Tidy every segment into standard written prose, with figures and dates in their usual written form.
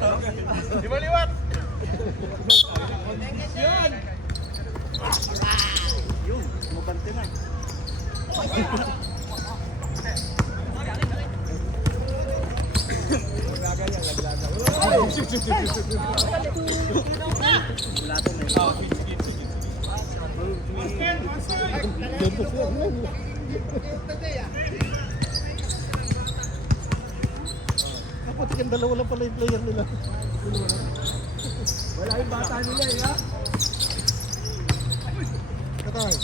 Di ba liwat? Yan! Yun, mabante na. Kapag yung dalawa lang pala yung player nila. Wala yung bata nila eh ha? Katay.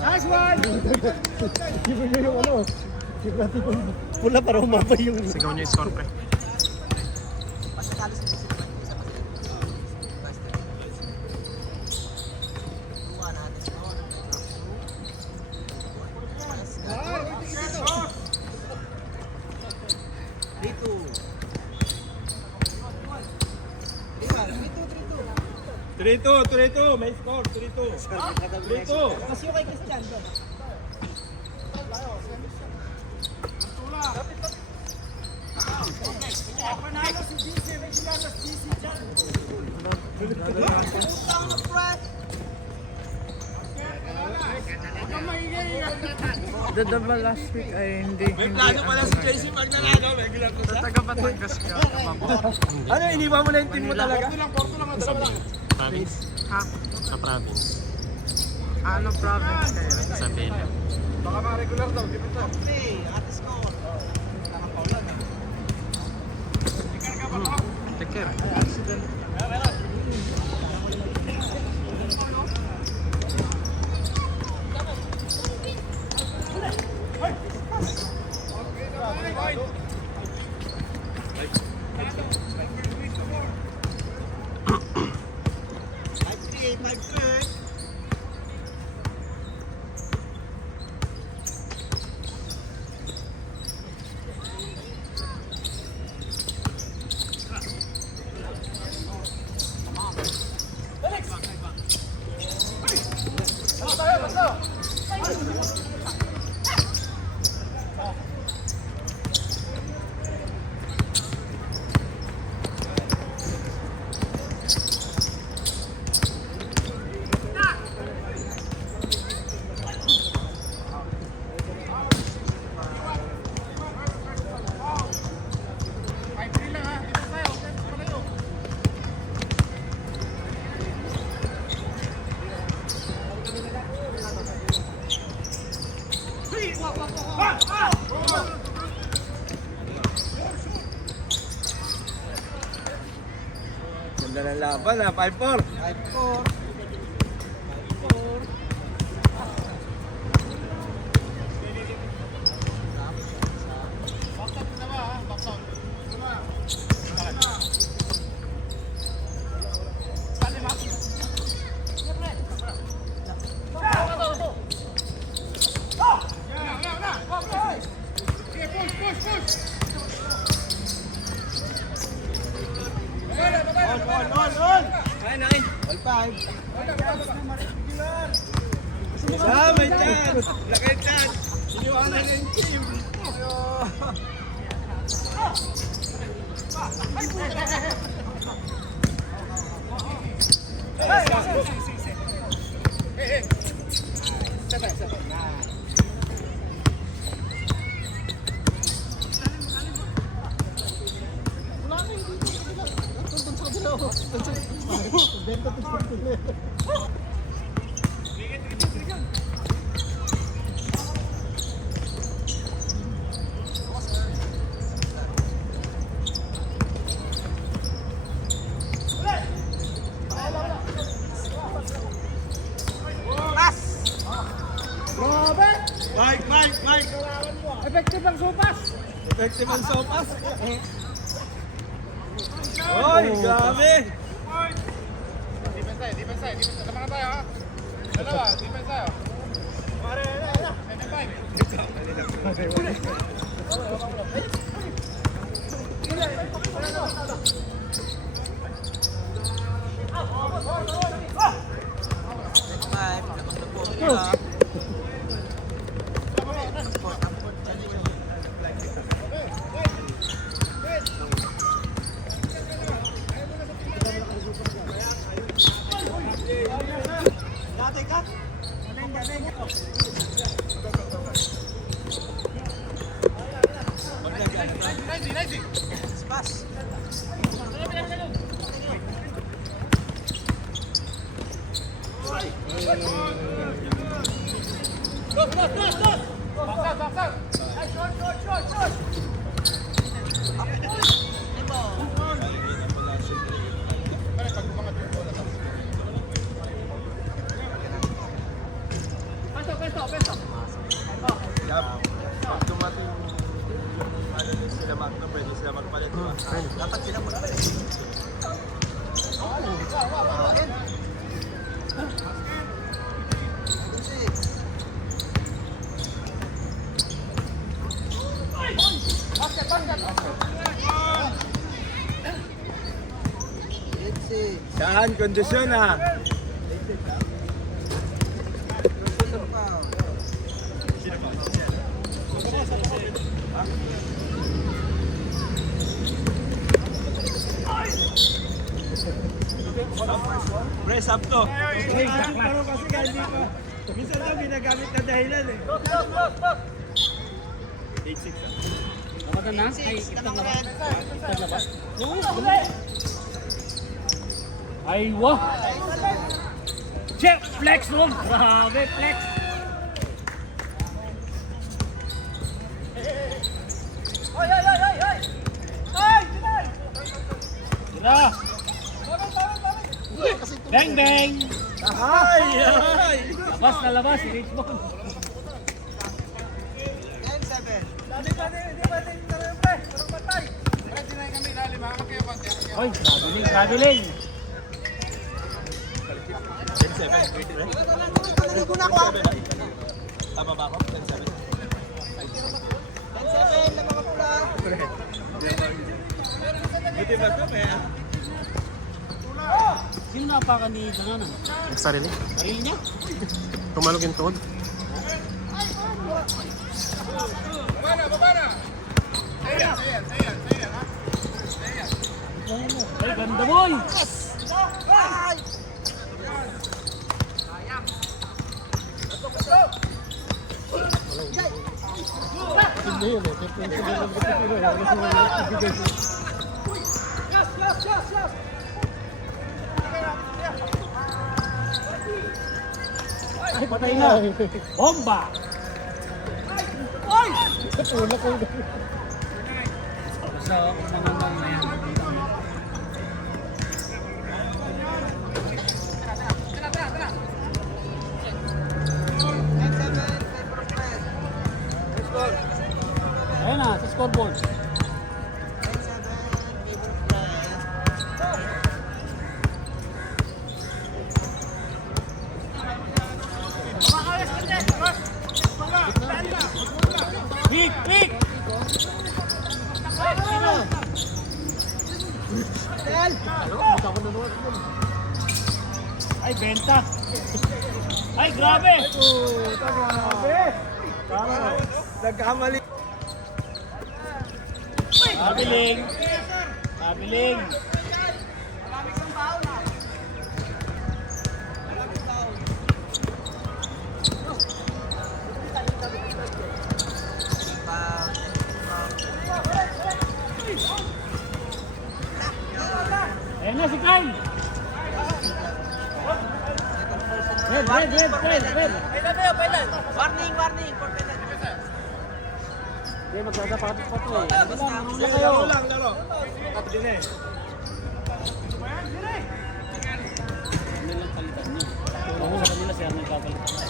Nice one! Give niyo yung ano. Give natin yung pula para umabay yung... Sigaw niya yung score pre. Turito, may score, Turito. Kasi yung kay Christian doon. The double last week ay hindi. May plano pala si JC pag nanalo, regular ko Sa siya. taga Batangas ka. Ano, iniwan mo na yung team mo talaga? Province. Ha? Sa province. Ano province kayo? Sa Bela. Baka ma-regular daw, di ba ito? Take care. Ganda ng laban ha, 5-4. 5-4. All 5. May chance. Laki chance. Iniwanan niya yung team. Mike! Effective ang sopas. Effective ang sopas. Oy, grabe! Pag dumating ano din sila Magno, pwede sila magpalit. Dapat sila magpalit. Saan kondisyon ha? Press up to. Pero kasi hindi pa. Minsan daw ginagamit na dahilan eh. Kapag na? Ay, ipaglabas. Ipaglabas? Ay, wah! Check! Flex mo! Grabe, flex! Tira! Bang, bang! Ay! Ay! Labas na labas, si Richmond. Hoy, traveling, traveling! 10-7. Tama ba ako? 10-7. 10-7 na mga pula. Buti ba ito? Sino napakan ni Banana? Sarili. Sarili niya? Tumalog yung tuhod. Ay, ganda boy! Hindi yun eh. Ay, patay na! Bomba! Una ko. Basta manamang na yan. Ayun na, sa scoreboard. Pick! Pick! Ay, benta! Ay, grabe! Grabe! Nagkamali. Kabiling! Kabiling! Ayan na si Kyle! Red! Warning, warning. Hindi, magdadapatos pa to eh. Wala kayo. Laro. Top din eh. Ano lang palitan niya? Oo, sa kanila siya nagpapalitan.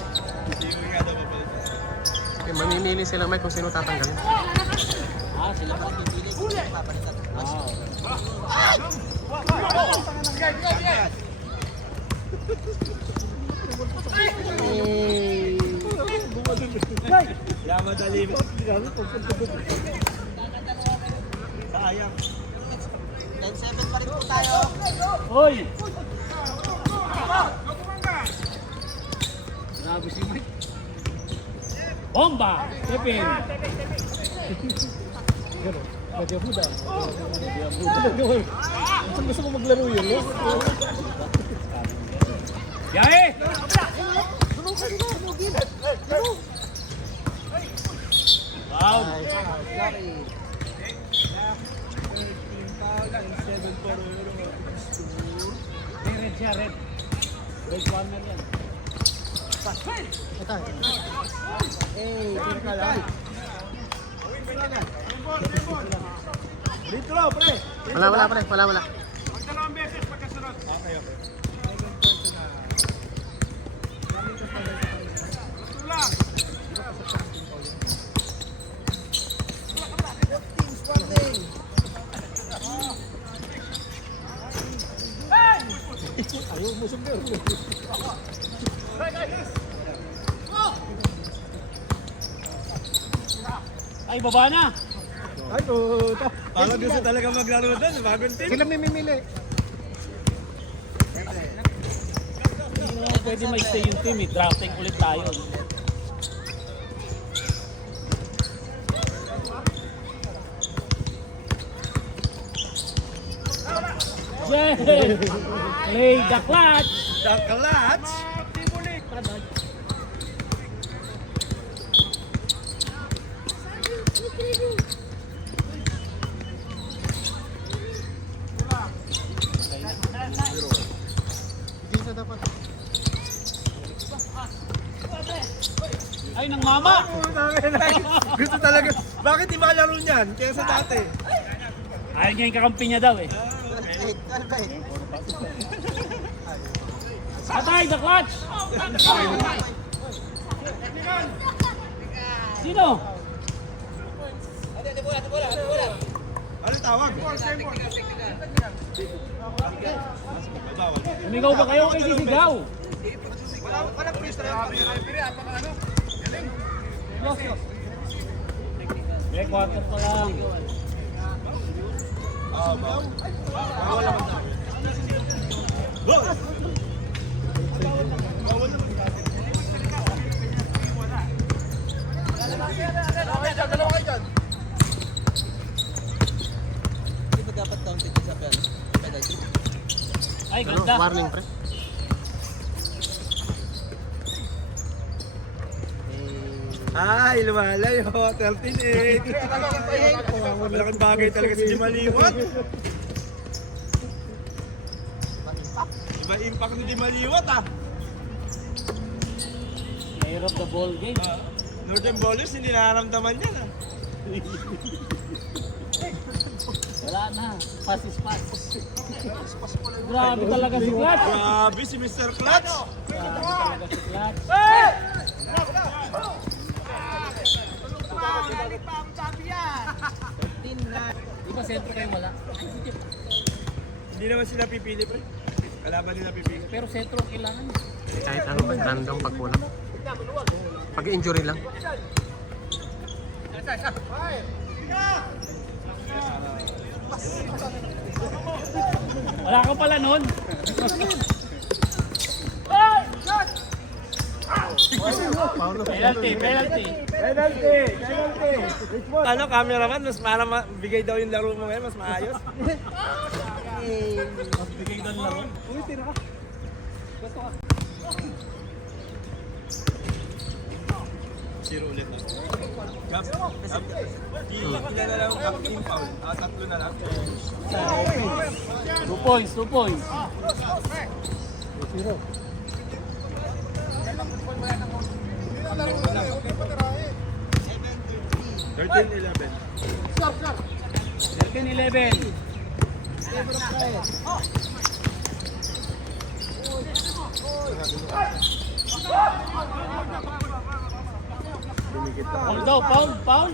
Okay, mamimili sila may kung sino tatanggalin. Ah, sila pa pipili kung sino papalitan. Kaya madali mo. Sayang. 10-7 pa rin po tayo. Hoy! Grabe si Mike. Bomba! Pepin! Gano'n? Medyo buda. Gusto ko maglaro yun, no? Yae! Wow! Red siya, red. Red corner yan. Ito. Dito lang, pre. Wala pre, wala. Okay. Ayaw mo sumber. Ay, baba na! Ay, puta. Parang gusto talaga maglaro doon. Bagong team. Sila mimimili. Pwede mag-stay yung team, drafting ulit tayo. Yeah! Play the clutch! The clutch. Ay, nang mama! Gusto talaga. Bakit di malaro niyan? Kaya sa dati. Ay, ngayon kakampi niya daw eh. Atay, the clutch! Sino? Ano tawag? Sumigaw ba kayo kay sisigaw? Wala po yung May quarter pa lang. Wala man tayo. Go! Hindi ba dapat counted sa penalty? Ay, Ano, ganda. warning pre. Ay, lumalayo. 13-8. Malaking bagay talaga si Dimaliwat. Iba impact ni Dimaliwat ah. Player of the ball game. Northern Bowlers hindi nararamdaman yan ah. Wala na. Pass is pass. Grabe talaga si Clutch. Grabe si Mr. Clutch. Grabe talaga si Clutch. Di ba sentro kayo wala? Hindi naman sila pipili pre. Kalaban nila pipili. Pero sentro ang kailangan. Kahit ano ba, random pag kulang. Pag injury lang. Wala ka pala nun. Penalty, penalty. Ano, cameraman, mas para bigay daw yung laro mo ngayon, mas maayos. Mas bigay doon lang. Uy, tira ka. Gusto ka. Zero ulit na. Gap. Ilan na lang ang team foul? Tatlo na lang. 2 points, 2 points. 0. 13-11. 13-11. Foul daw, foul, foul.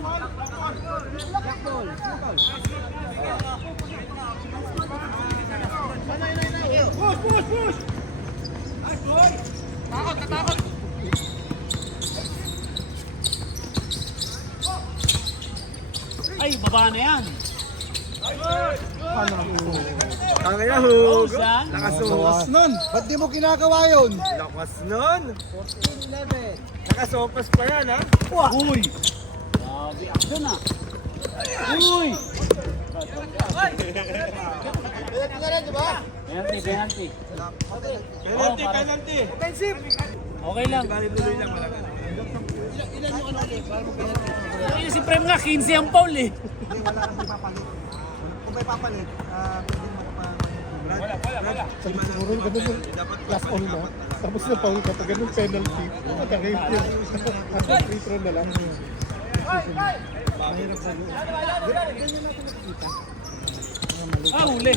Ay, baba na yan. Ang yahoo! Close yan. Nakasuwas nun! Ba't di mo ginagawa yun? Lakas nun! 14-11. Nakasopas pa yan, ha? Uy! Grabe, action ah. Uy! Penalty, penalty. Penalty, para- penalty! Offensive! Okay lang. Tuloy lang, wala ka. Ayun si Prem nga, 15 ang foul eh. Hindi, wala kang ipapalit. Kung may papalit, pwede mo pa... Wala. Siguro ganun yung last all na. Tapos na paul ka, pag ganun penalty. Matangit yun. At free throw na lang. Mahirap sa yun. Ganyan natin nakikita. Huli.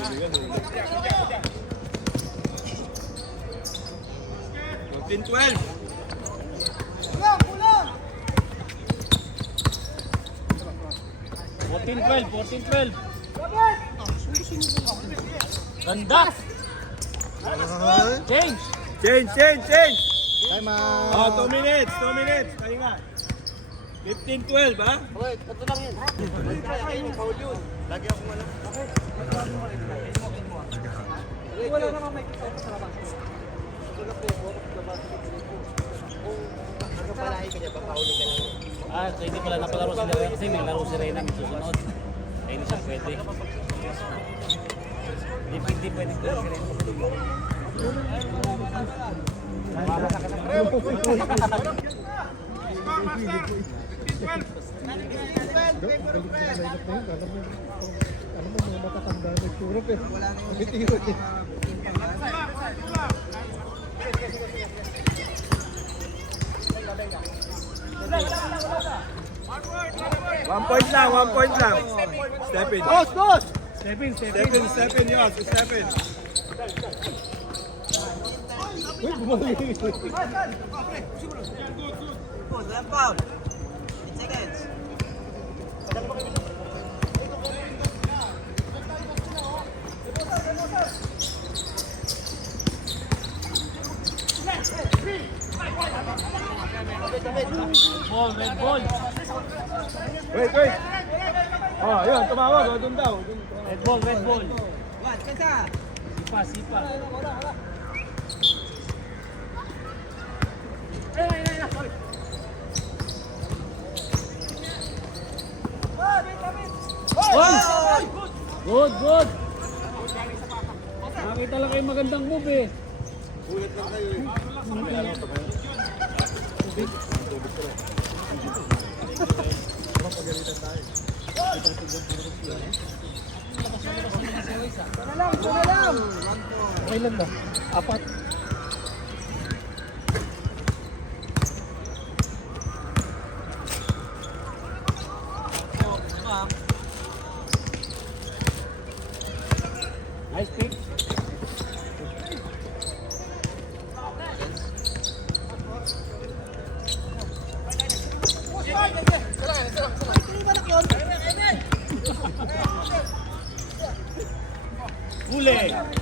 14-12. 14-12. Ganda! Change! Change! Time out. 2 minutes. Pahinga. 15-12, ha? Ah, so hindi pala napalaro si Reyna kasi may laro si Reyna may susunod. Kaya hindi siya pwede. Hindi pwede ko si Reyna. Balik na lineup na yun. Alam mo, mga matatanda na itsura pero may tiro eh. One point lang. Step in. Boss! Step in, yun. Step in. Uy, bumalik. Ball, red ball. Wait. Yun, tumawag. Doon daw. Red ball. Sipa. Good. Nakita lang kayo magandang move eh. Kailan ba? 4. Nice pick. Huli.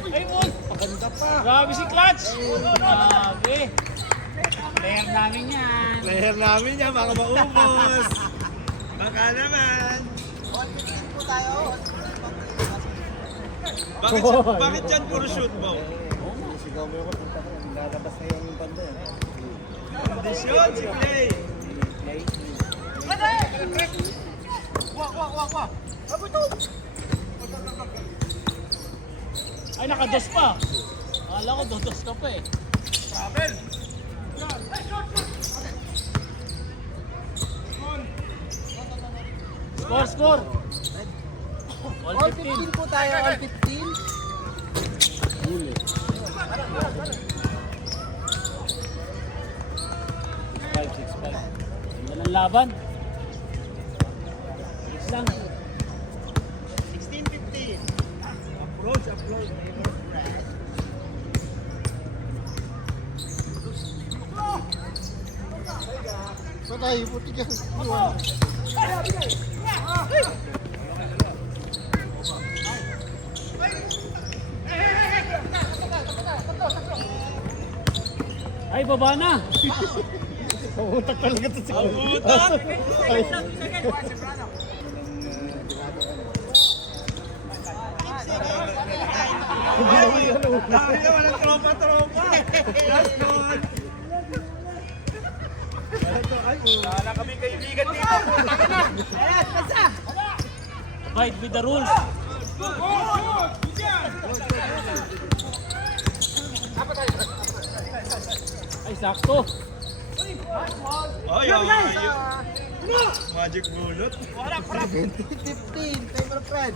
Ay, Mon. Paganda pa. Grabe si Clutch. Grabe. Player namin yan. Player namin yan, baka maubos. Baka naman. Bakit yan puro shoot mo? Sigaw mo yung lalabas na yung banda yan. Kondisyon si Clay. Ay, nakados pa. Akala ko dodos ka pa eh. Score. All 15 po tayo, all 15. Huli. 6-5. Ganda ng laban. 6 lang. Approach. Patay, puti ka. Ay, baba na! Utak talaga ito si Kuya. Ay. Dami naman ang tropa-tropa. Last goal. Wala kami kaibigan dito. Abide with the rules. Ay, sakto. Ay, magic bullet. 15, favorite friend.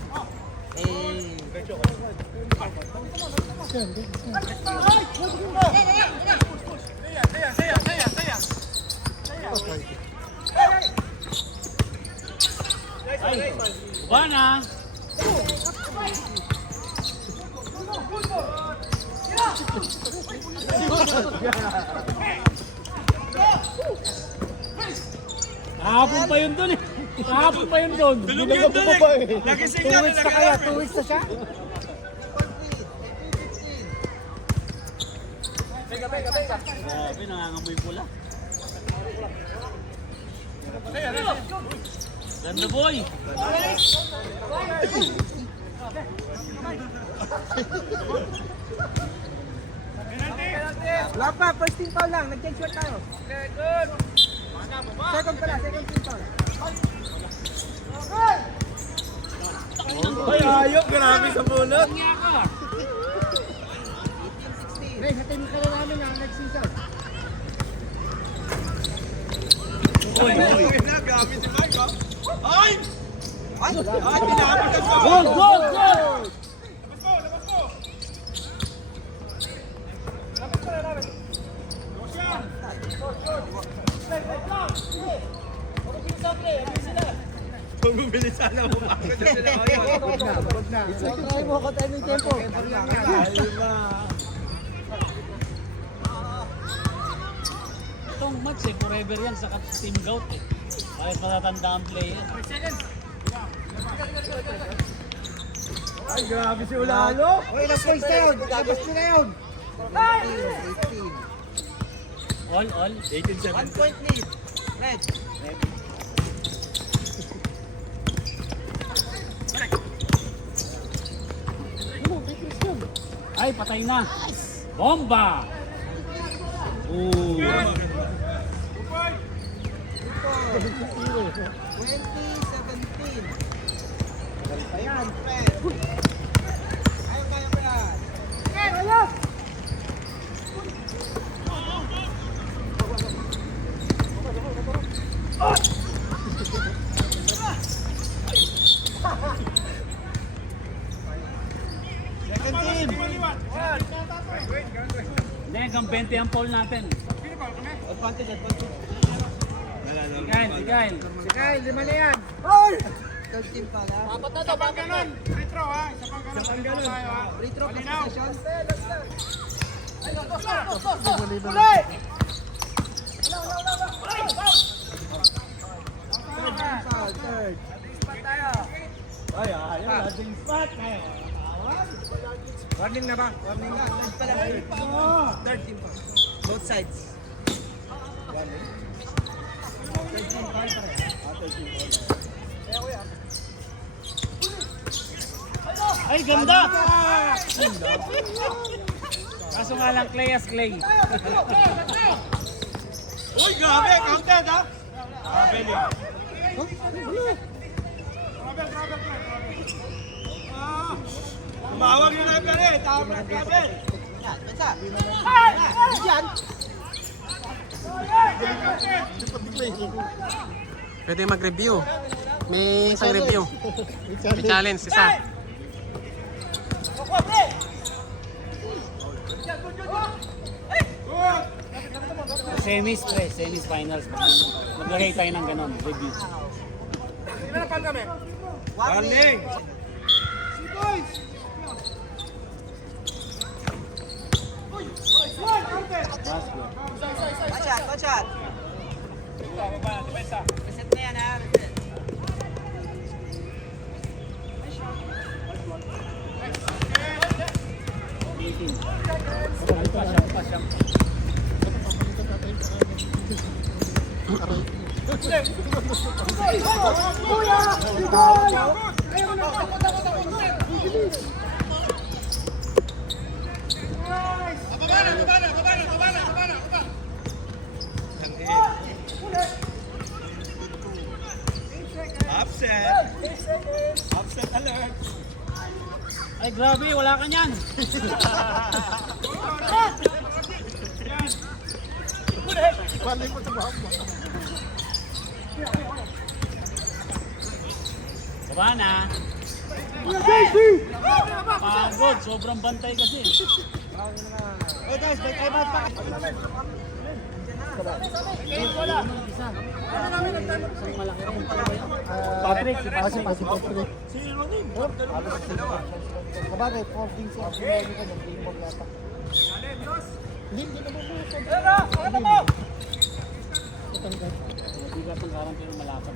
Ay, baba na. Kahapon pa yun dun eh. Kahapon pa yun dun. Dulog yun dun eh. Nagising na. 2 weeks na kaya, 2 weeks na siya. Grabe, nangangamoy pula. Ganda boy. Wala pa, first team foul lang. Nag-change shot tayo. Second pala, second team foul. Ay, ayok. Grabe sa bullet. Ray, hatay mo ka na namin na next season. Boy, boy. Grabe si Mike. Ay! Ay, tinapit ka sa Goal, goal, goal. Kung bumili sana mo ako sa sila ngayon. Huwag na. Try mo ako tayo ng tempo. Itong match eh, forever yan sa team gout eh. Kahit matatanda ang player. Ay, grabe si Ulalo. Okay, last points na yun. Labas nyo na yun. 18. All. 18-7. 1 point lead. Red. Ay, patay na. Bomba! Ooh. 2017. Ayan. Ayaw kaya pa yan. Ayos! Second team. Hindi, hanggang 20 ang poll natin. Advantage. Si Kyle. Si Kyle, 5 na yan. Hoy! Third team pala. Dapat na to, dapat na. Free throw ha. Isa pang ganun. Free throw possession. Uli! Third. Ay, lading spot. Warning na ba? Warning na. Third team pa. Both sides. Ay, ganda! Kaso nga lang clay as clay. Uy, grabe. Counted ha. Grabe niya. Tumawag yung referee. Tama na grabe. Pwede mag-review. May isang review. May challenge, isa. Semis, pre. Semis finals. Maglagay tayo ng ganon. Review. Warning. Watch out. Reset na yan ha. Reset. Upset! Upset alert! Ay, grabe, wala ka niyan. Balik mo sa baba. Baba na. Pagod, sobrang bantay kasi. Patrick, si Patrick. Kabagay, 14 sa sinabi ko, nag-game yata. Hindi naman mo. Mabigat ng karang pero malapad.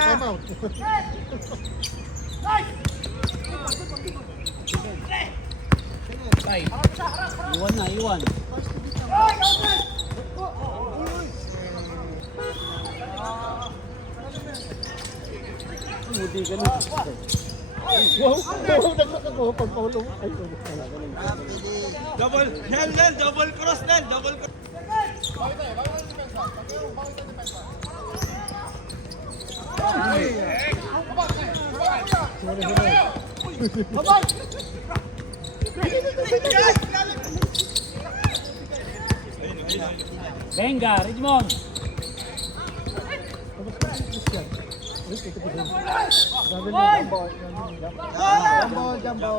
Time out. Tay. Iwan na, iwan. Mudi ka na. Wow, nagmak ako pag paulo. Ay, Double, Nel, double cross, Nel, double cross. Venga, Richmond. Jumbo.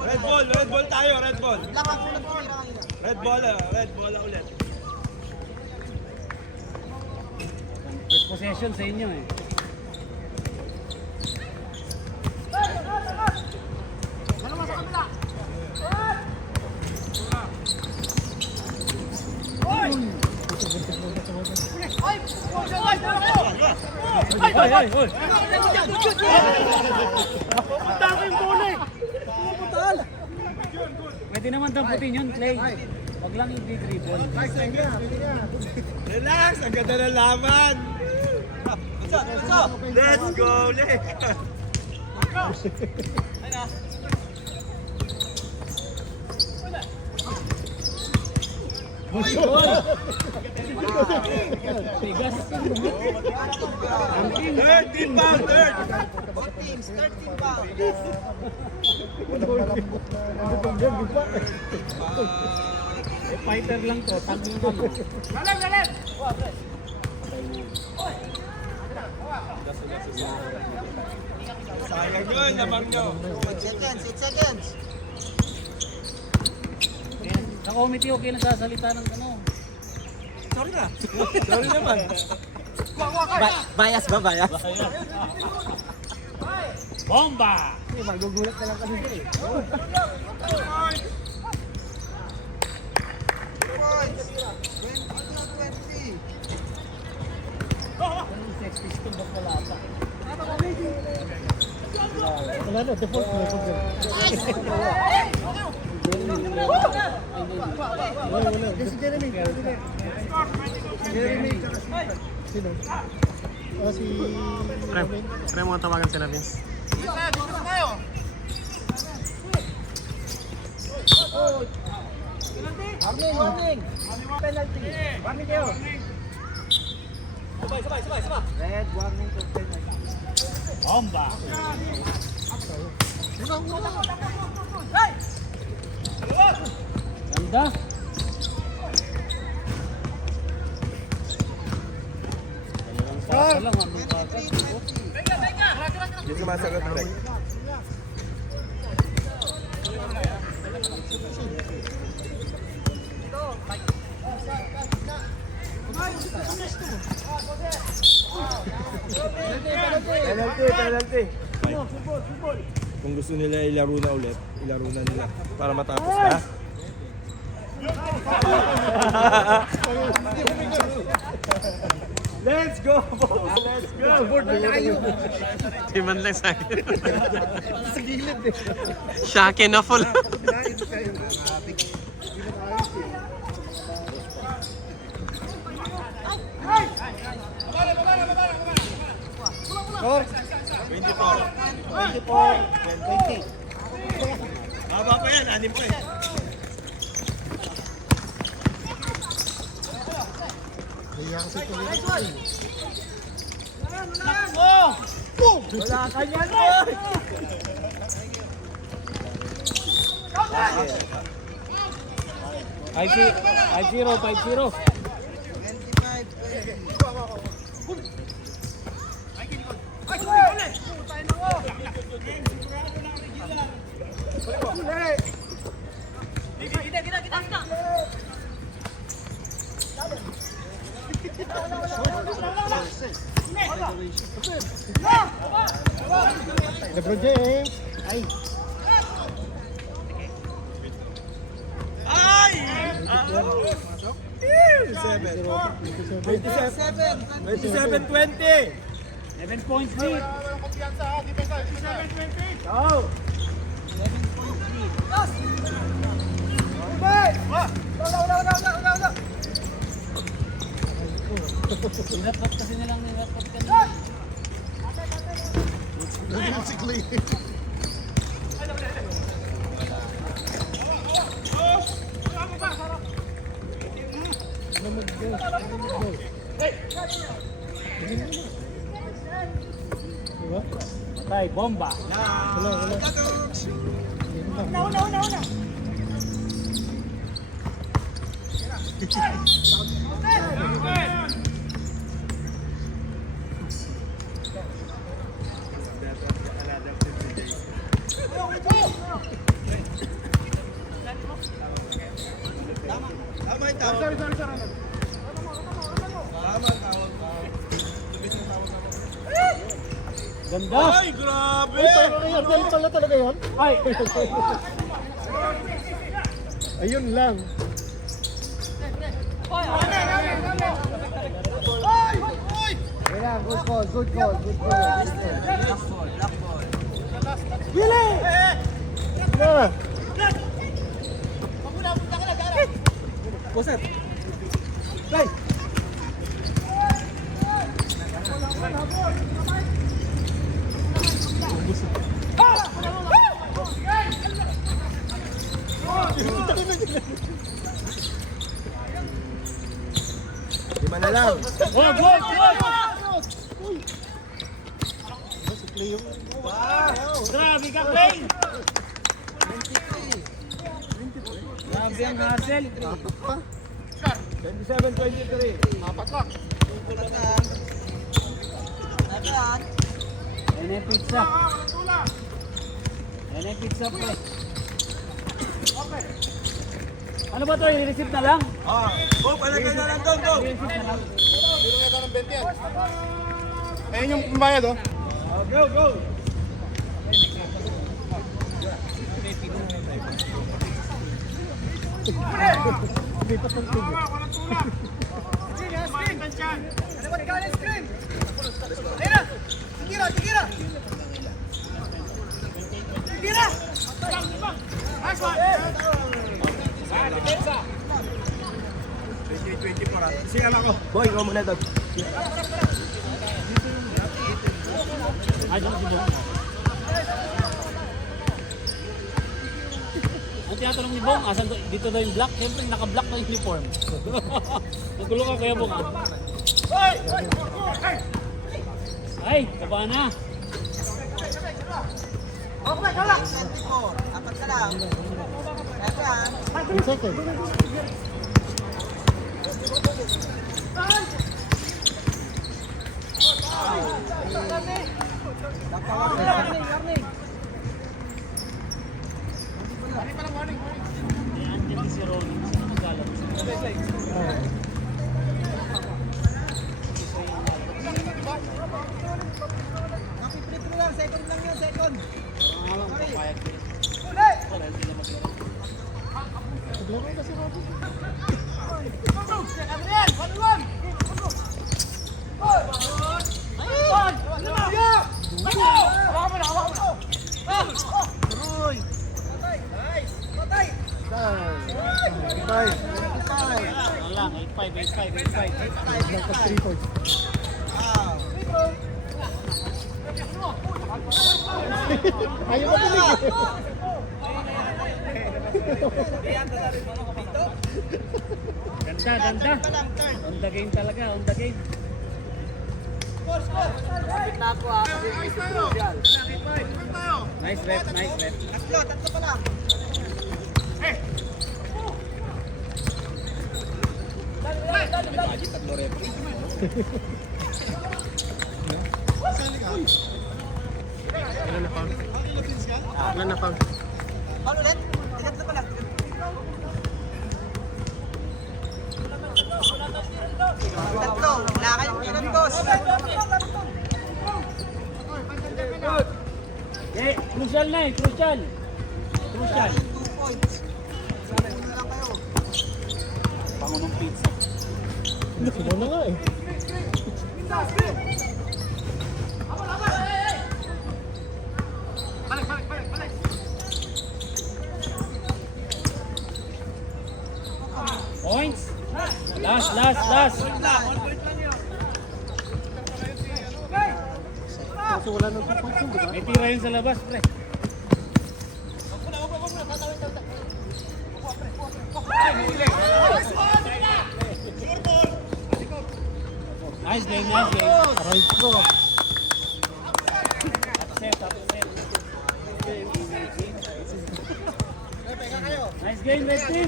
Red ball tayo, red ball. Red ball ulit. First possession sa inyo eh. Ay! Pwede naman damputin yun, Clay. Wag lang yung big dribble. Relax, ang ganda ng laban. Let's go, Lek. Tigas. 13 pound, third. Fighter lang to, tagin mo. Sayang yun, lamang nyo. 8 seconds. Sa committee, okay nagsasalita ng ano. Sorry naman. Bias ba, bias? Bomba! Magugulat na lang kami eh. wala na, default na. Wala. Si Jeremy. Sino? Si... Try mo tawagan sila, Vince. Warning. Penalty. Warning kayo. Sabay. Red warning to penalty. Bomba! Ganda! Basa lang ang bukatan. Hindi sumasagot, Lek. Penalty. Kung gusto nila ilaro na ulit, ilaro na nila para matapos na. Let's go, boss! Let's go! Board na tayo. Di man lang sa akin. Sa gilid eh. Shaki na full. Nain kayo. Hindi mo naayos eh. Score. 24. 20. Baba pa yan, anim pa eh. Kaya kasi tuloy na tayo. Wala ka niyan, boy! Five zero. LeBron James. Ay! 27-20! 11 points lead. Kumpiyansa ha, depensa. 27-20. Go! Nilapot kasi nilang nilapot ka na. Basically. Diba? Patay, bomba. Wala. Tama yung tawag. Sorry. Tama yung tawag. Ganda. Ay, grabe! Ay, pala talaga yun? Ay, Ayun lang. Good call. Yeah. Boset! Lima na lang. wag. Grabe ka, Clay. Grabe ang hustle. 27-23. Apat lang. Yan ang pizza. Tula. Yan ang pizza, pre. Ano ba ito? I-receive na lang? Go, palagay na lang doon, go! I-receive na lang. Biro nga ng 20 yan. Ayun yung pambayad oh. Go! Hindi pa pang tubo. Walang tula. Screen. Ano ka na screen? Ayun na. Tigira. Nice one. 24. Siya lang ako. Boy, ikaw muna doon. Ay, dyan si Bong. Ang tinatanong ni Bong, asan dito daw yung black? Siyempre, naka-black na uniform. Nagulo ka kaya, Bong. Ay, baba na. One second. Andiyan si Ronnie. Sino maglalaro siya? Ang papayag din. Wala, hindi na maglaro. Naglaro kasi Robin. lang, 8-5. Lang ka 3 points. Ayaw mo dinig eh. Ganda. On the game talaga, on the game. Nice rep. Tatlo pa lang. Ilan na foul? Ilan na foul? Paul ulit? Tatlo pa lang. Tatlo. Wala kayong pinuntos. Eh, crucial na eh, crucial. 2 points. Sabi mo na lang kayo. Pangunong pizza. Sino na nga eh. Points. Last. Kasi wala nang 2 points yun, di ba? May tira yun sa labas, pre. Nice game. Aray ko. Top set. Nice game, Red Team.